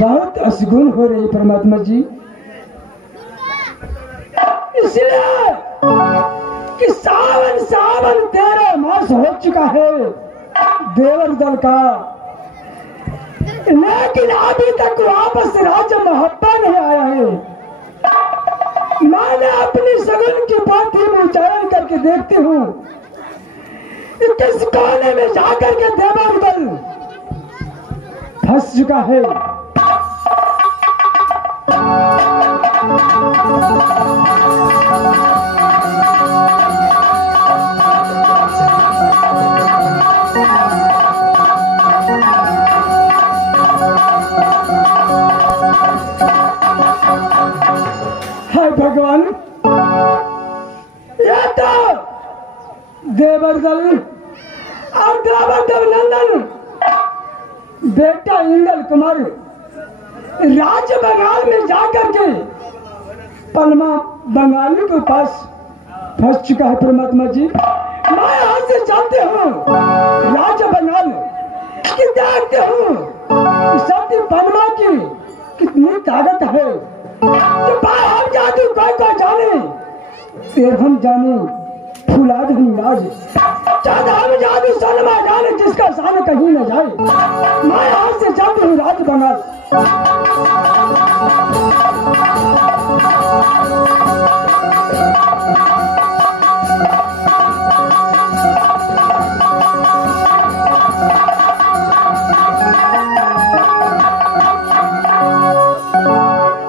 बहुत असगुन हो रही परमात्मा जी, इसलिए कि सावन सावन 13 मास हो चुका है देवर दल का, लेकिन अभी तक वापस राजा महब्बा नहीं आया है। मैंने अपनी सगुन की पाथी में उच्चारण करके देखती हूँ किस कोने में जाकर के देवर दल फंस चुका है। हाय भगवान, या तो देवर दल और देवर नंदन बेटा इंगल कुमार राज्य बंगाल में जाकर के पलमा बंगाली के पास फंस चुका है परमात्मा जी। मैं यहाँ से चलते हूँ राज्य बंगाल कि देखते हूँ सती पलमा की कितनी ताकत है। तो हम जादू कोई जाने फिर हम जाने फुलाद अंदाज, चाहे हम जादू सलमा जाने जिसका सान कहीं न जाए। मैं यहाँ से चलती हूँ राज्य बंगाल।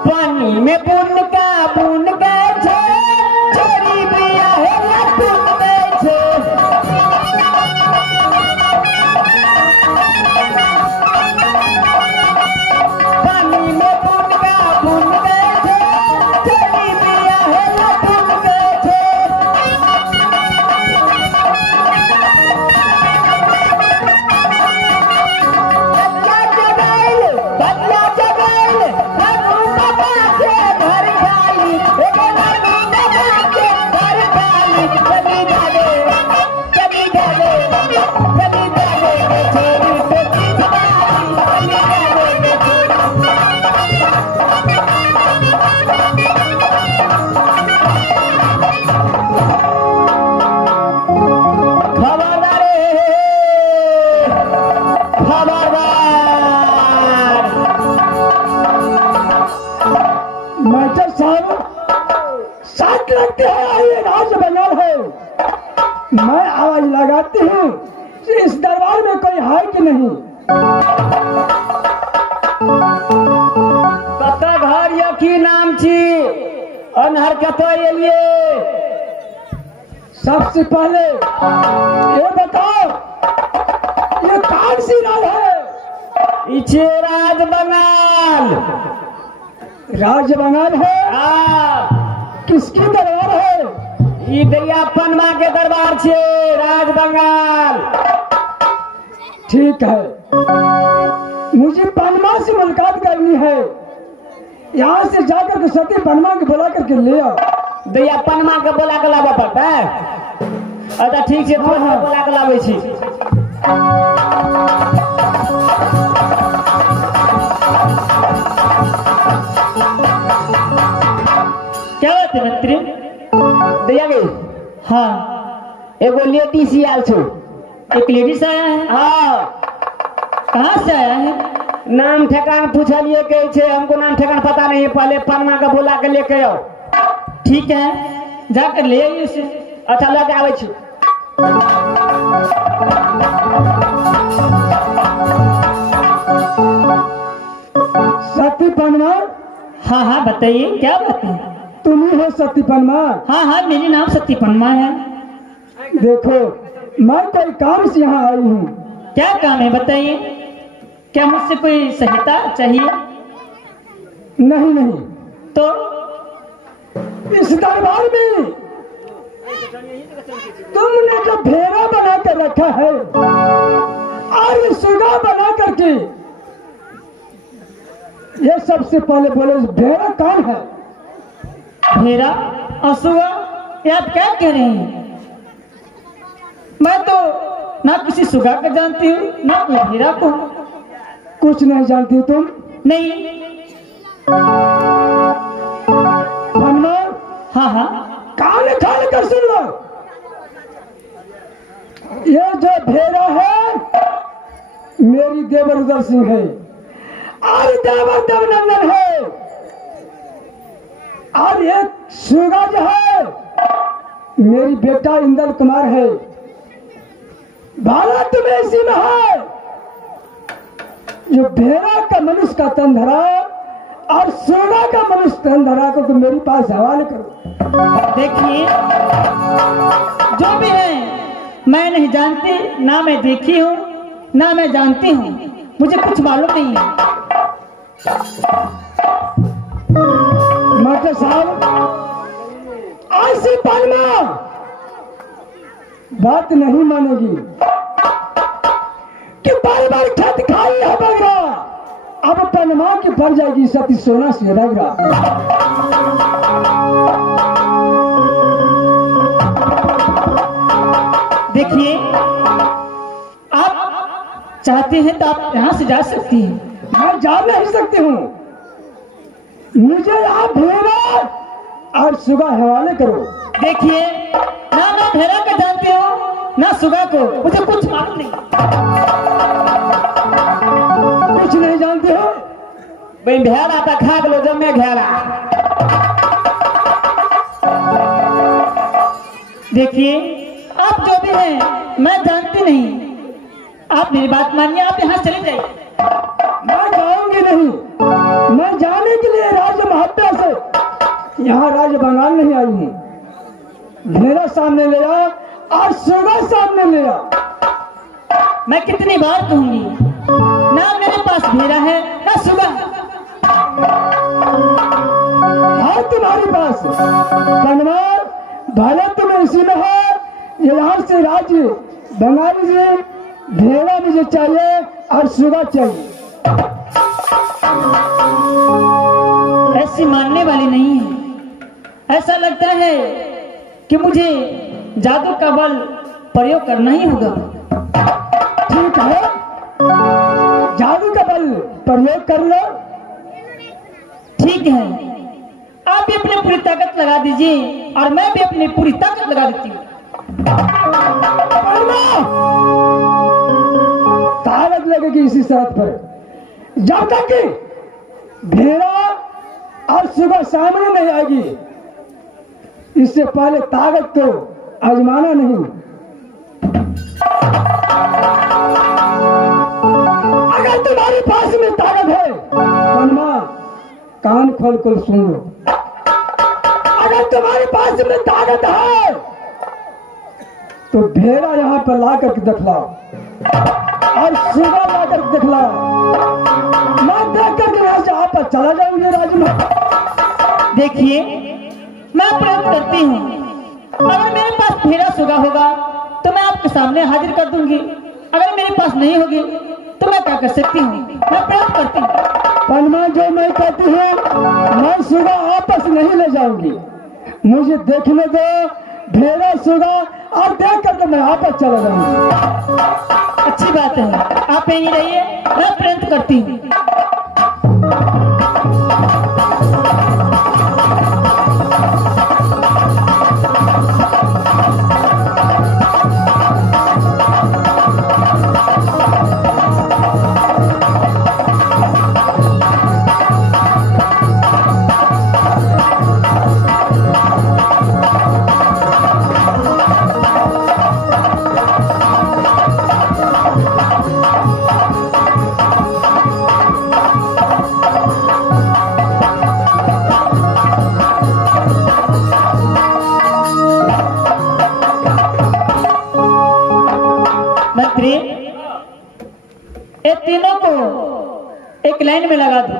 पानी में बुन गए थे, छोरी बिया है बुन गए थे। पानी में बुन गए थे, छोरी बिया है बुन गए थे। बदला जगाइल रघु बाबा के घर खाली, रघु बाबा के घर खाली। कभी जागे छोरी पे मास्टर साहब साथ लगते हैं, ये राज्य बंगाल है। मैं आवाज लगाती हूँ कि इस दरबार में कोई है कि नहीं। कत घर या की नाम छी अनहर कत एलिए? सबसे पहले ये बताओ ये कौन सी राज है? इचे राज बंगाल। राज्य बंगाल है? हाँ। किसकी दरबार है? ई दैया पनमा के दरबार छे राज बंगाल। ठीक है, मुझे पनमा से मुलाकात करनी है। यहाँ से जाकर के सती पनमा के बुला करके ले आओ। दैया पनमा के बोला के लाबा पड़ता है। अच्छा ठीक है, तो हाँ। बोला के लाबै छी। क्या बात है मंत्री? दैया गई? हाँ, एगो लेडीज ही आल छो। एक लेडीज आया है? हाँ। कहाँ से आया है? नाम ठिकाना पूछलिए के छे, हमको नाम ठिकाना पता नहीं है। पहले पनमा का बोला के लेके आओ। ठीक है, जाकर ले आइए उसे। अच्छा लगे आवे छी। सती पनमा? हाँ हाँ बताइए, क्या बात है? तुम ही हो सती पनमा? हाँ हाँ, मेरी नाम सती पनमा है। देखो, मैं कोई काम से यहाँ आई हूँ। क्या काम है बताइए? क्या मुझसे कोई सहायता चाहिए? नहीं नहीं, तो इस दरबार में तुमने जो भेड़ा बना कर रखा है और ये सुगा बना करके मंत्री, ये सबसे पहले बोले भेड़ा कौन है? भेड़ा असुआ, ये आप क्या कह रहे हैं? मैं तो ना किसी सुगा को जानती हूँ ना कोई भेड़ा को। कुछ नहीं जानती तुम? नहीं। हनुमान, हाँ हाँ, कान खोल कर सुन लो। ये जो भेड़ा है मेरी देवर उदय सिंह है और देवर देवनंदन है, और एक सुगा जो है मेरी बेटा इंदल कुमार है। भारत में इसी में है जो भेड़ा का मनुष्य का तन धरा और सुगा का मनुष्य तन धरा को तो मेरे पास हवाले करो। देखिए जो भी है मैं नहीं जानती, ना मैं देखी हूँ ना मैं जानती हूँ, मुझे कुछ मालूम नहीं है। मास्टर साहब, ऐसी पनमा बात नहीं मानेगी कि बार बार खेत खाई है बगरा, अब पनमा की पड़ जाएगी सती सोना से रगरा। देखिए आप चाहते हैं तो आप यहाँ से जा सकती हैं। मैं जा नहीं सकती हूँ, मुझे यहाँ भेड़ा और सुगा हवाले करो। देखिए ना मैं भेड़ा को जानती हूँ ना सुगा को, मुझे कुछ मालूम नहीं। कुछ नहीं जानते हो? भाई भेड़ा तो खा लो जब मैं घेरा। देखिए आप जो भी हैं मैं जानती नहीं, आप मेरी बात मानिए, आप यहाँ चले जाइए। मैं जाऊंगी नहीं, मैं जाने के लिए राज महत्ता से यहाँ राज बंगाल नहीं आई हूँ। मेरा सामने ले आ और सुगा सामने ले आ। मैं कितनी बार कहूंगी, ना मेरे पास भेड़ा है ना सुगा है तुम्हारे पास बनवार, भले तुम इसी में है। यहाँ से राज्य बंगाली से भेड़ा मुझे चाहिए और सुगा चाहिए। ऐसी मानने वाली नहीं है। ऐसा लगता है कि मुझे जादू का बल प्रयोग करना ही होगा। ठीक है, जादू का बल प्रयोग कर लो। ठीक है, आप भी अपनी पूरी ताकत लगा दीजिए और मैं भी अपनी पूरी ताकत लगा देती हूँ। ताकत लगेगी इसी शर्त पर, जब तक कि भेड़ा और सुबह सामने नहीं आएगी, इससे पहले ताकत तो आजमाना नहीं। अगर तुम्हारे पास में ताकत है पनमा, कान खोल कर सुन लो। अगर तुम्हारे पास में ताकत है तो भेड़ा यहाँ पर ला करके दिखलाओ और सुबह ला करके दिखलाओ। मैं देख करके यहाँ से आप चला जाऊंगी राज्य में। देखिए मैं प्रयत्न करती हूँ, अगर मेरे पास भेड़ा सुगा होगा तो मैं आपके सामने हाजिर कर दूंगी, अगर मेरे पास नहीं होगी तो मैं क्या कर सकती हूँ, मैं प्रयत्न करती हूँ। पनमा जो मैं कहती हूँ, मैं सुगा आपस नहीं ले जाऊंगी, मुझे देखने दो भेड़ा सुगा और देख करके मैं आपस चला जाऊंगी। अच्छी बात है, आप यहीं रहिए, मैं प्रयत्न करती हूँ। मंत्री, ये तीनों को एक लाइन में लगा दो।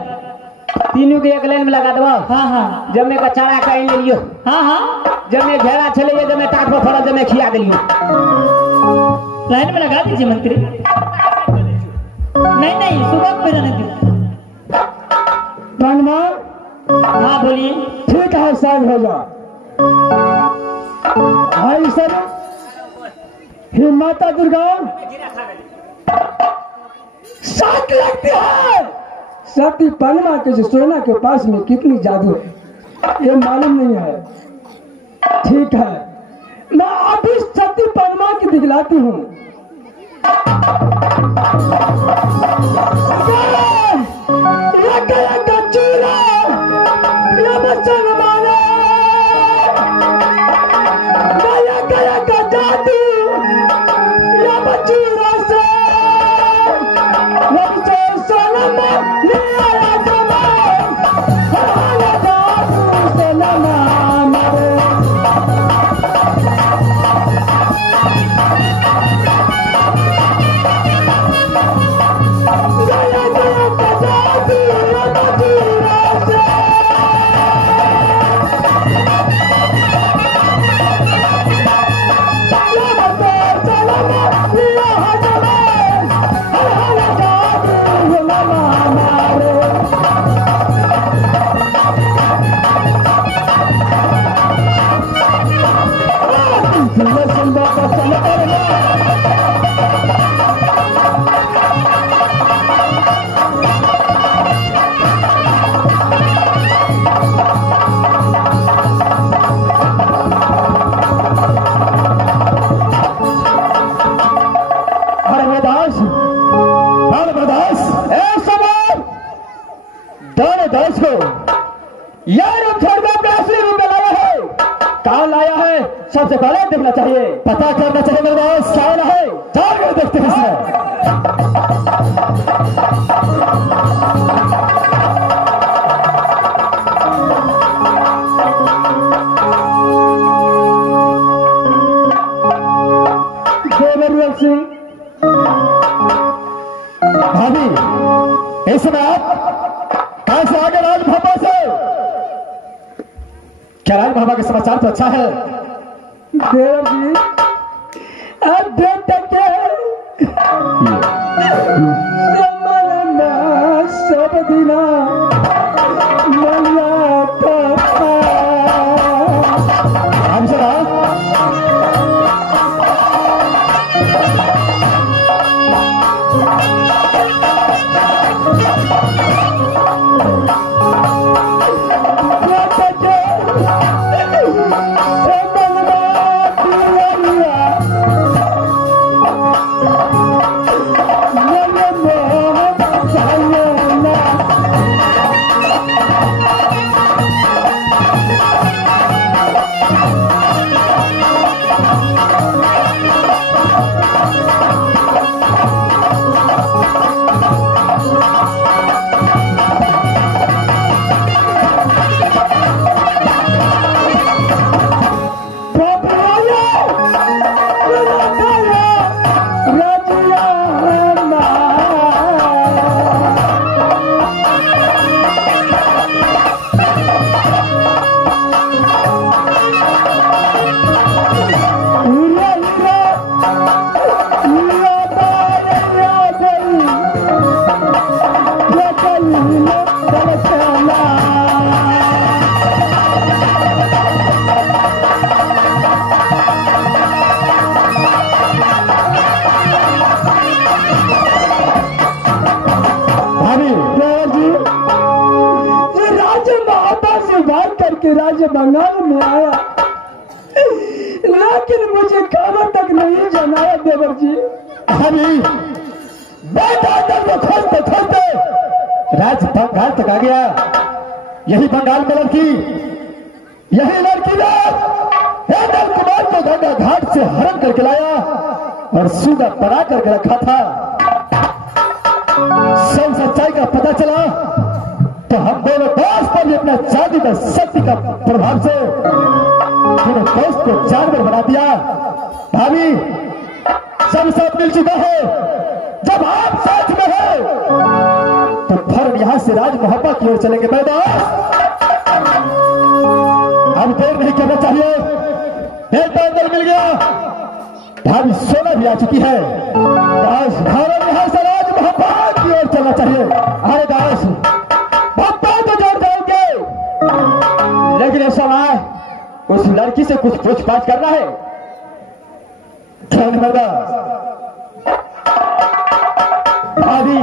तीनों के एक लाइन में लगा दो। हाँ हाँ जब मैं कचाड़ा कहीं ले लियो, हाँ हाँ, जब मैं घेरा चले, जब मैं टाट पर फड़ा, जब मैं खिया दिलियो। लाइन में लगा दीजिए मंत्री। नहीं नहीं, रोक मेरा नहीं। हनुमान हाँ बोलिए। ठीक है, शांत हो जा। भाई सर, हे माता दुर्गा शांत लगती है। सती पनमा के जो सोना के पास में कितनी जादू है ये मालूम नहीं है। ठीक है, मैं अभी सती पनमा की दिखलाती हूँ। सबसे पहले देखना चाहिए, पता करना चाहिए मेरे दोस्त क्या है। चल देखते हैं देवेंद्र सिंह। भाभी इस समय आप कहां से आगे? राजभवन से। क्या राजभवन के समाचार तो अच्छा है देवर जी। अब बेटे के सब दिना हम सुना राज्य बंगाल में आया, लेकिन मुझे खबर तक नहीं जनाया देवर जी। अभी बेटा को खोलते खोलते राज्य बंगाल तक आ गया। यही बंगाल में लड़की, यही लड़की ने हेमंत कुमार को गंगा घाट से हरण करके लाया और सूगा बना करके रखा था। सब सच्चाई का पता चला तो हम दोनों दोस्त पर भी अपना चांदी का शक्ति का प्रभाव से मेरे दोस्त को जानवर बना दिया। भाभी सब साथ मिल चुका है। जब आप साथ में हैं तो फर्म यहां से राज मोहब्बत की ओर चलेंगे। मैं दोस्त अब देर नहीं करना चाहिए। बेटा अंदर मिल गया, भाभी सोना भी आ चुकी है। आज भारत यहां से राज मोहब्बत की ओर चला करना चाहिए। अरे दास भक्तों तो जोड़ देंगे, लेकिन इस समय उस लड़की से कुछ पूछताछ करना है। भाभी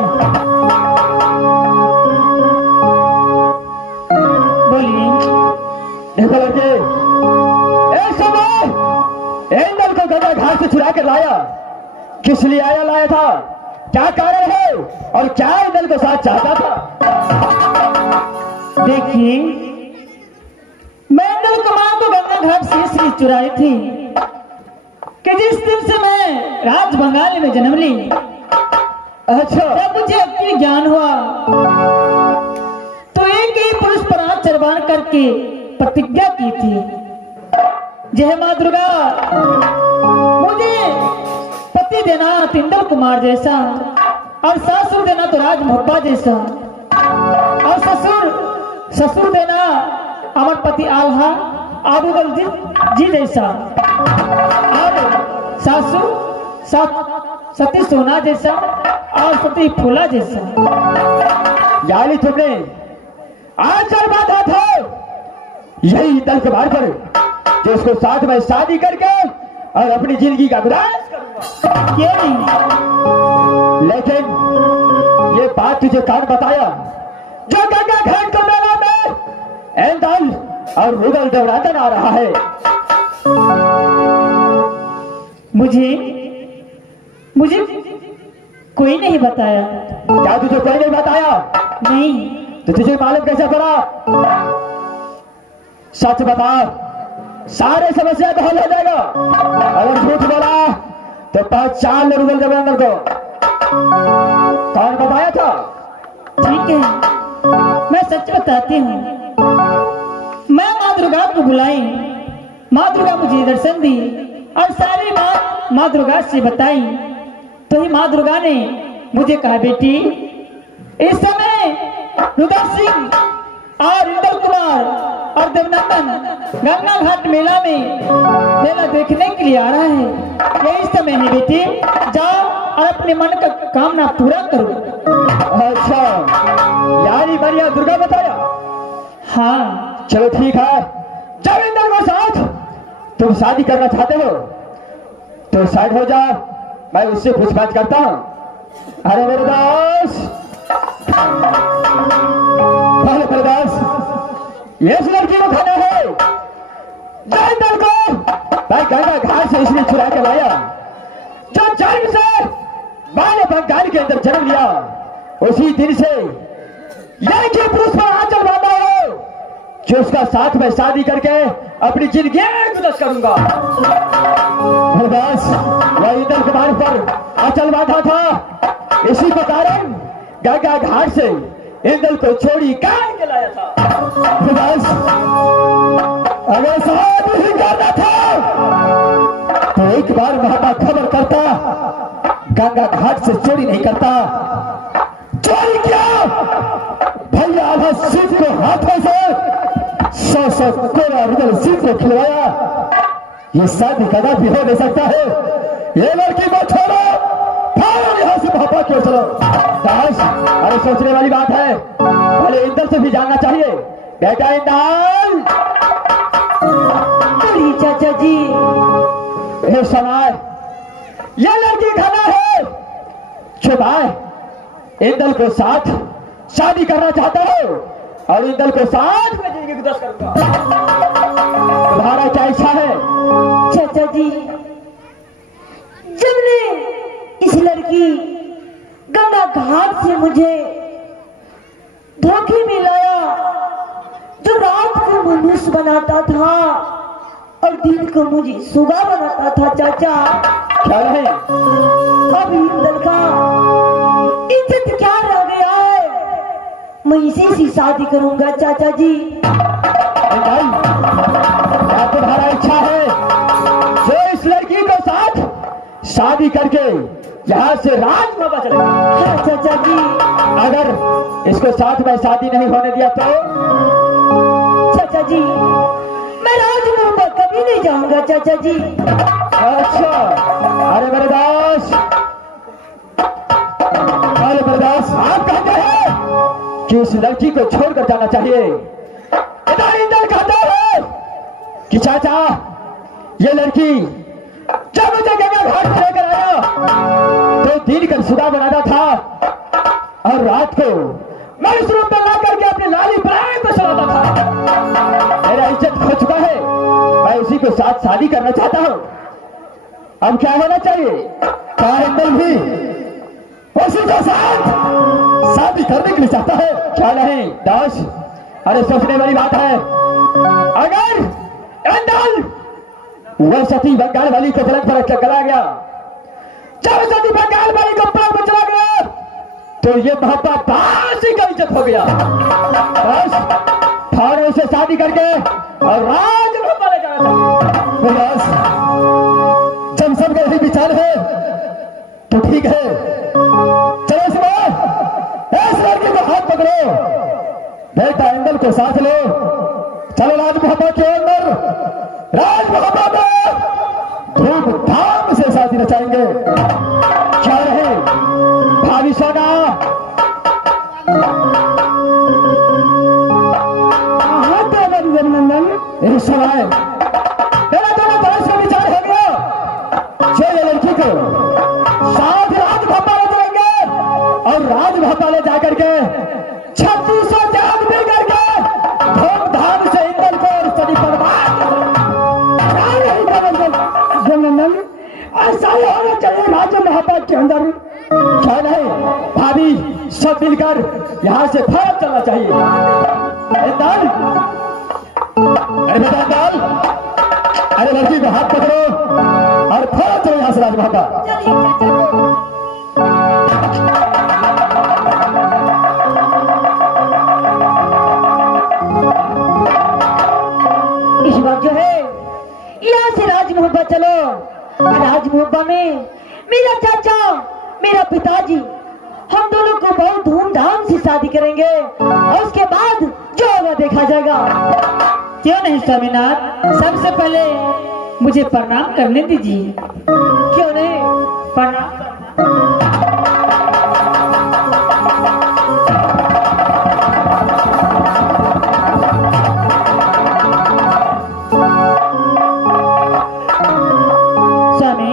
बोलिए। देखो लड़के, एक समय इंद्र को गंगा घाट से चुरा कर लाया, किस लिए लाया था, क्या कारण है और क्या इंद्र को साथ चाहता था? देखिए, मैं इंद्र कुमार को गंगा घाट से इसलिए चुराई थी कि जिस दिन से मैं राज बंगाल में जन्म ली, अच्छा, जब मुझे अपनी ज्ञान हुआ तो एक ही पुरुष पर हाथ चरवान करके प्रतिज्ञा की थी, जय मां दुर्गा मुझे पति देना इंद्र कुमार जैसा और ससुर देना तो राज मोहब्बा जैसा, और ससुर देना अमरपति आल्हा आबूगल जी जैसा, और सासू सती सोना जैसा और सती फूला जैसा। यानी तुमने आज चल बात था यही इंद्र कुमार पर, जो उसको साथ में शादी करके और अपनी जिंदगी का विनाश करूंगा। ये नहीं, लेकिन ये बात तुझे कौन बताया जो गंगा घाट को मेला में इंद्र और मुगल देवरातन आ रहा है? मुझे कोई नहीं बताया। क्या तुझे कोई नहीं बताया? नहीं। तो तुझे मालूम कैसे पड़ा? सच बता, सारे समस्या का हल हो जाएगा। अगर झूठ बोला तो पहचान ले मुगल देवरातन को। कौन बताया था? ठीक है, मैं सच बताती हूँ। मैं माँ दुर्गा को बुलाई, माँ दुर्गा मुझे दर्शन दी और सारी बात माँ दुर्गा से बताई, तो ही माँ दुर्गा ने मुझे कहा, बेटी इस समय रुद्र सिंह और इंद्र कुमार और देवनंदन गंगा घाट मेला देखने के लिए आ रहा है। यही समय है बेटी, जाओ और अपने मन का कामना पूरा करो। अच्छा, यानी बढ़िया दुर्गा बताया? हाँ। चलो ठीक है, जब इंद्र के साथ तुम शादी करना चाहते हो तो साइड हो जा, मैं उससे पूछताछ करता हूँ। अरे मेरे दास, ये लड़की को खाना है जो इंद्र को मैं गंगा घाट से इसलिए चुरा के लाया, जो जन्म से मैंने बंगाल के अंदर जन्म लिया, उसी दिन से लड़की पुरुष पर आंचल बांधा हो, जो उसका साथ में शादी करके अपनी जिंदगी गुजर करूंगा। बस वह इंद्र कुमार पर आंचल बांधा था, इसी के कारण गंगा घाट से इंद्र को छोड़ी काट के लाया था। बस अगर साथ ही करना था तो एक बार महात्मा खबर करता, गंगा घाट से चोरी नहीं करता। चोरी क्या भैया, आधा सिंह को हाथों से 100 कोरा रुदल सिंह को खिलवाया। ये शादी कदापि हो नहीं सकता है। ये लड़की को छोड़ो, भागो यहां से, भापा क्यों चलो। दास, अरे सोचने वाली बात है, पहले इंद्र से भी जानना चाहिए। बेटा इंद्र, चाचा जी, ये समय ये लड़की खाना है जो मैं इंद्र को साथ शादी करना चाहता हूँ और इंद्र को साथ में जिंदगी गुजर करूंगा। तुम्हारा क्या इच्छा है? चाचा जी, जब ने इस लड़की गंगा घाट से मुझे धोखे में लाया, जो रात को मनुष्य बनाता था और दिन को मुझे सुगा बनाता था, चाचा क्या है? अब इंद्र का इज्जत क्या रह गया है? मैं इसी से शादी करूंगा चाचा जी। भाई, क्या तुम्हारा इच्छा है जो इस लड़की को साथ शादी करके यहाँ से राज में बच? हाँ चाचा जी। अगर इसको साथ में शादी नहीं होने दिया तो? चाचा जी, मैं राजमहल पर कभी नहीं जाऊंगा चाचा जी। अच्छा, अरे मेरे दास, आप कहते कि उस लड़की को छोड़कर जाना चाहिए। इधर इंदल कहता है कि चाचा, ये लड़की जब मुझे गंगा घाट पर लेकर आया तो दिन का सुधा बनाना था और रात को मैं उस रूप में ला करके अपने लाली प्राण को चलाता था। मेरा इज्जत खो चुका है, मैं उसी के साथ शादी करना चाहता हूँ। अब क्या होना चाहिए? इंदल भी उसी के साथ शादी करने के लिए चाहता है। क्या नहीं दास, अरे सोचने वाली बात है। अगर इंदल वह सती बंगाल वाली को पलट पर चला गया, जब सती बंगाल वाली को पलट पर चला गया तो ये मोहब्बत फांसी का इज्जत हो गया। बस फाड़ों से शादी करके और राजमहल ले जाना चाहिए। बस जब सबका यही विचार है तो ठीक है। चलो सुनो, इस लड़के को हाथ पकड़ो, बेटा इंदल को साथ लो, चलो राजमहल के अंदर राजमहल में धूमधाम से शादी रचाएंगे। क्या रहे भाभी सोना? इस समय मेरा दोनों तरफ का विचार हो गया। ये लड़की को साथ राजभवन ले जाएंगे और राजभवन ले जाकर के 2600 जान मिल करके धूमधाम से इंदल को और सभी ऐसा ही होना चाहिए राज्य महापात के अंदर। क्या नहीं भाभी, सब मिलकर यहाँ से फौरन चलना चाहिए। इंदल, अरे बेटा इंदल, अरे लड़की को हाथ पकड़ो और फौरन चलो यहाँ से राजमहल। इस बात जो है यहाँ से राजमहल चलो। राजमहल में मेरा चाचा, मेरा पिताजी, हम दोनों को बहुत धूमधाम से शादी करेंगे और उसके बाद जो होगा देखा जाएगा। क्यों नहीं स्वामीनाथ, सबसे पहले मुझे प्रणाम करने दीजिए। क्यों नहीं? प्रणाम। स्वामी,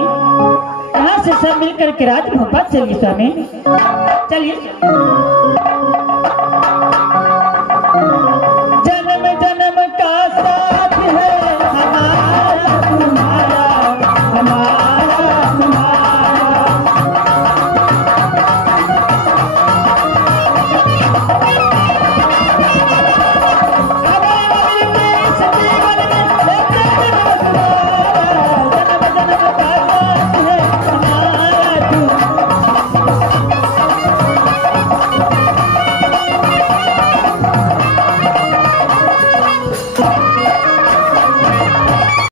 यहाँ से सब मिलकर के राजमहल चलिए। स्वामी चलिए।